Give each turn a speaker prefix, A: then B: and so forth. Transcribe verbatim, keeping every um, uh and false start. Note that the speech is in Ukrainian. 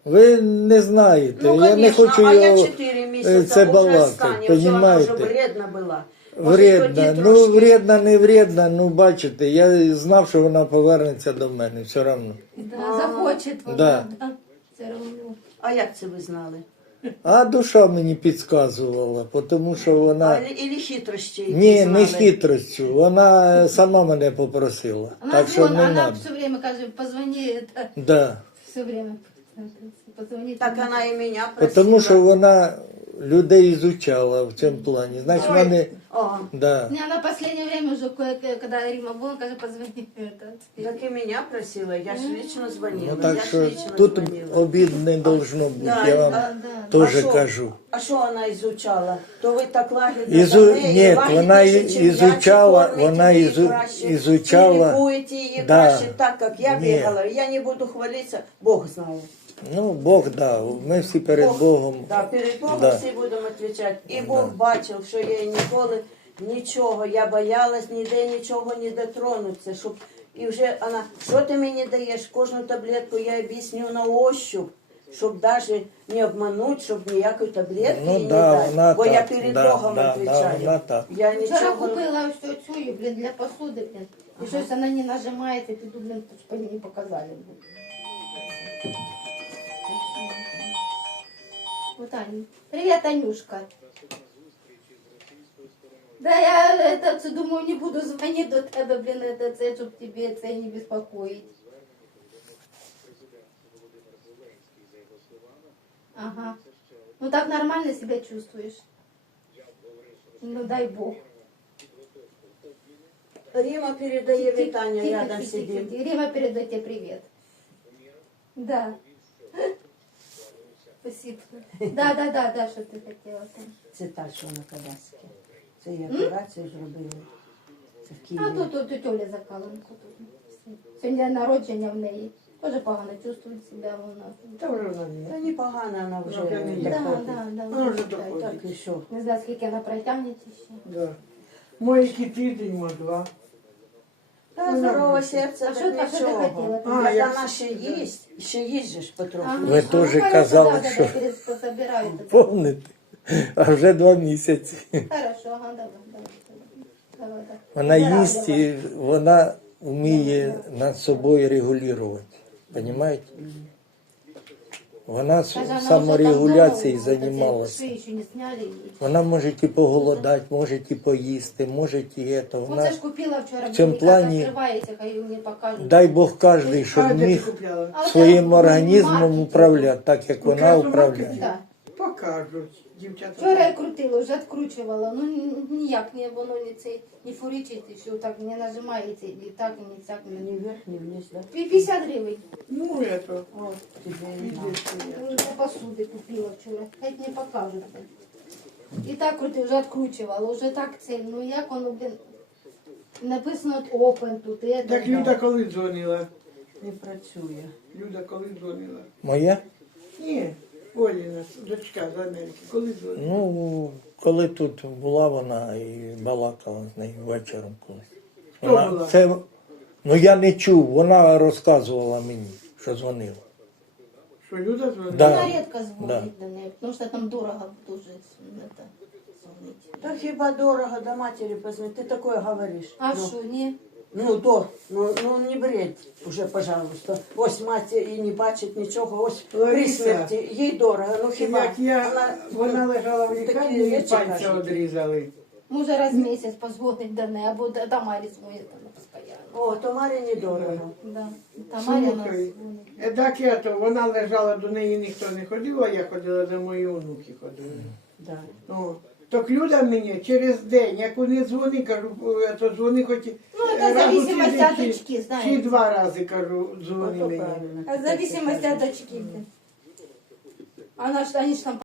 A: Ви не знаєте,
B: Ну,
A: я не
B: конечно,
A: хочу
B: а я
A: його
B: четыре
A: э,
B: месяца
A: це
B: уже
A: балакати,
B: станет, все, она уже
A: понімаєте?
B: вредна была. Может,
A: Вредна,
B: тоді
A: ну
B: трошки-
A: вредна, не вредна, ну бачите, я знав, що вона повернеться до мене, все одно.
C: Да, захочет вона,
A: Да.
C: да. Все равно.
B: А як це ви знали?
A: А душа мені підказувала, тому що вона...
B: А, или хитрості якісь
A: Ні, не
B: знали?
A: хитростю, вона сама мене попросила,
C: Она,
A: так що
C: звон,
A: не
C: она
A: треба.
C: все время каже, позвони, это,
A: Да.
C: все время позвони.
B: Так вона і мене просила.
A: Тому що вона людей ізучала в цьому плані. Значить,
B: Ой.
A: вони...
B: О,
A: Да.
C: Не, она в последнее время уже, кое- когда Рима была, каже, позвони. Это.
B: так і мене просила, я ж лично звонила.
A: Ну так
B: я ж
A: що
B: лично
A: тут
B: звонила.
A: обід не должно бути,
B: Да,
A: я вам
B: да,
C: да.
A: теж
B: А що?
A: кажу.
B: А що вона ізучала? То ви так лагідно
A: Ізу...
B: за неї,
A: Ні,
B: лагідніше,
A: вона і-
B: чим я,
A: ізучала,
B: чи кормите
A: вона
B: ви її
A: ізу...
B: краще,
A: ізучала.
B: чи лікуєте її
A: Да.
B: краще, так, як я
A: Ні.
B: бігала. Я не буду хвалитися, Бог знає.
A: Ну, Бог дав, ми всі перед
B: Бог,
A: Богом.
B: Да, перед Богом
A: Да.
B: всі будемо відповідати. І Бог бачив, що я їй ніколи нічого, я боялась ніде нічого не дотронутися, щоб і вже вона, що ти мені даєш, кожну таблетку я об'ясню на ощуп, щоб навіть не обманути, щоб ніякої таблетки
A: Ну,
B: їй
A: да,
B: не дати.
A: вона
B: Бо я
A: так,
B: перед
A: да,
B: Богом
A: да, да,
B: відповідаю.
A: вона так.
B: Я
C: Вчора
B: нічого не...
C: купила все цю, блин, для посуди, блин. І щось вона не нажимає, і піду, блин, щоб мені показали. Блин. Вот Аня. Привет, Анюшка. Да я это, це, думаю, не буду звонить до тебе, блин, это, це, щоб тебе це не беспокоить. Ага. Ну так нормально себя чувствуешь? Ну дай Бог.
B: Рима передає
C: Тихо,
B: вітання,
C: тихо,
B: рядом
C: тихо,
B: сидить.
C: тихо. Рима передает тебе привет. Да. Спасибо. Да, да, да, да, что ты хотела там.
B: Це та, що на Кадасській. Це я операцію зробила. Це в Києві.
C: А тут, тут, тут Оля Закаленко. Тут. Сьогодні народження в неї. Тоже погано чувствує себе вона.
D: Та вже вона ні.
B: Та непогано вона вже
D: Вже не
C: Да,
B: доходить.
C: да, да.
D: Вона вже
C: вже
D: доходить.
B: Так і що?
C: Не знаю, скільки вона протягне ще.
D: Да. Мой тиждень, мо два.
B: Та здорове серце,
C: А що
B: так
C: ти- а що ти
B: нічого.
C: хотіла?
D: А,
B: Як
D: я-
B: вона ще їсть, ще їсть же ж потроху.
C: Ага.
A: Ви
C: А,
A: теж
C: ну,
A: казали,
C: да, да,
A: що-
C: да, перес- пособирають.
A: Помните? А вже два місяці.
C: Хорошо, ага, давай, давай. Давай, давай.
A: Вона
C: Давай,
A: їсть
C: давай.
A: і вона вміє над собою регулювати. Понимаете? Вона с-
C: Каже, вона вже
A: саморегуляцією
C: там дома,
A: займалася.
C: шви ще не сняли. і-
A: Вона може і поголодати, може і поїсти, може і це.
C: Ну,
A: Вона...
C: це ж купила вчора,
A: в цьому
C: блін,
A: плані-
C: як відкривається, хай мені покажуть.
A: Дай Бог кожний, щоб
D: А де ти
A: міг
D: купляла?
C: А
A: своїм
C: це
A: організмом
C: маркетинг.
A: управляти, так як вона
D: Кажу,
A: управляє.
D: маркетинг.
C: Да.
D: Покажуть. Дівчата.
C: Вчора я крутила, вже відкручувала, ну ні- ніяк не воно не цей, не фуричить, і все так не нажимається, і так, і не так.
B: Ні
C: Не.
B: вверх, ні вниз, да?
C: п'ятдесят гривень.
D: Ну, это.
B: От тебе і
D: Іди
B: на.
D: сюди.
C: Для посуди купила вчора, хай не покажуть. І так крутила, вже відкручувала, вже так це, ну як воно, блін, написано open тут, і это,
D: Так Люда коли дзвонила?
B: Не працює.
D: Люда коли дзвонила?
A: Моя?
D: Ні, Оліна, дочка з Америки. Коли дзвонила?
A: Ну, коли тут була вона і балакала з нею вечором колись.
D: Хто
A: Вона,
D: була?
A: це, ну я не чув, вона розказувала мені, що дзвонила.
D: Що Люда дзвонила?
A: Да.
C: Вона рідко дзвонить
A: Да.
C: до неї, тому що там дорого дуже это, дзвонить.
B: Та хіба дорого до матері позвонити? Ти таке говориш.
C: А
B: Ну,
C: що, ні?
B: Ну, то, ну, ну не бредь уже, пожалуйста. Ось мать і не бачить нічого, ось при
D: Лариса,
B: смерті. Їй дорого, ну хіба?
D: Як я, вона лежала в
B: такі
D: лікарні, їй
B: речі
D: пальця
B: кажуть.
D: одрізали.
C: Може раз в місяць позвонить до неї, або до Тамарі дзвонить там постійно.
B: О, то Марі недорого.
C: Да. Тамарі нас
D: Слухай,
C: дзвонить.
D: е, так я то, вона лежала, до неї ніхто не ходив, а я ходила, до моєї онуки ходила.
B: Да.
D: О, так Люда мені через день, як вони дзвони, кажу, е, то дзвони хоч
C: Ну,
D: е,
C: це
D: раз у
C: зависимость
D: тиждень
C: від
D: чи-
C: дочки, знаєте.
D: Чи два рази, кажу, дзвони
B: Ото
D: мені.
B: правильно.
C: А в зависимости от очки. Она ж, они ж там